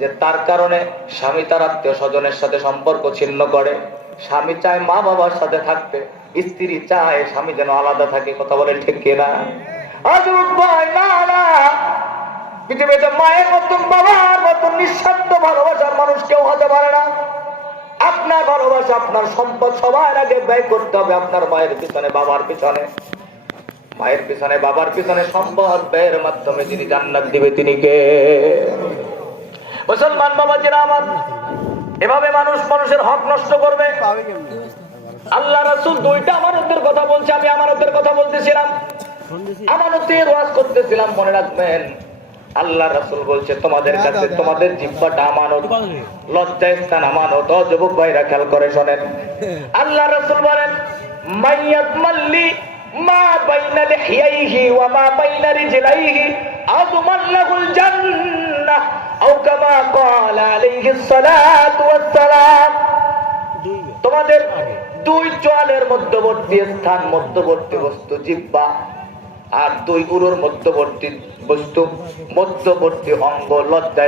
যে তার কারণে স্বামী তার আত্মীয় স্বজনের সাথে সম্পর্ক ছিন্ন করে। স্বামী চায় মা বাবার সাথে থাকতে, স্ত্রী চায় স্বামী যেন আলাদা থাকে। কথা বলে ঠিক কিনা? না না, পৃথিবীতে মায়ের মতন বাবার মতন নিঃস্বার্থ ভালোবাসার মানুষ কেউ হতে পারে না। আপনার ভালোবাসা, আপনার সম্পদ সবার আগে ব্যয় করতে হবে আপনার মায়ের পিছনে, বাবার পিছনে। মায়ের পিছনে, বাবার পিছনে সম্পদ ব্যয়ের মাধ্যমে যিনি জান্নাত দিবে তিনি কে? মুসলমান বাবাজিরা আমার, এভাবে মানুষ মানুষের হক নষ্ট করবে। আল্লাহ রাসূল দুইটা আমানতের কথা বলছে, আমি আমানতের কথা বলতেছিলাম, আমানতের ওয়াজ করতেছিলাম। মনে রাখবেন, আল্লাহ রাসূল বলছে তোমাদের কাছে তোমাদের জিহ্বাটা আমানত, লজ্জাস্থান আমানত। ও যুবক ভাইরা খেয়াল করে শোনেন, আল্লাহ রাসূল বলেন মাইয়াত মাল্লি মা বাইনা লিহিয়াইহি ওয়া মা বাইনা রিজলাইহি আযমান লাহুল জান্নাহ আও কামা ক্বালা আলাইহিস সালাতু ওয়াস সালাম। তোমাদের দুই চোয়ালের মধ্যবর্তী স্থান, মধ্যবর্তী বস্তু জিহ্বা, আর দুই উরুর মধ্যবর্তী বস্তু, মধ্যবর্তী অঙ্গ লজ্জা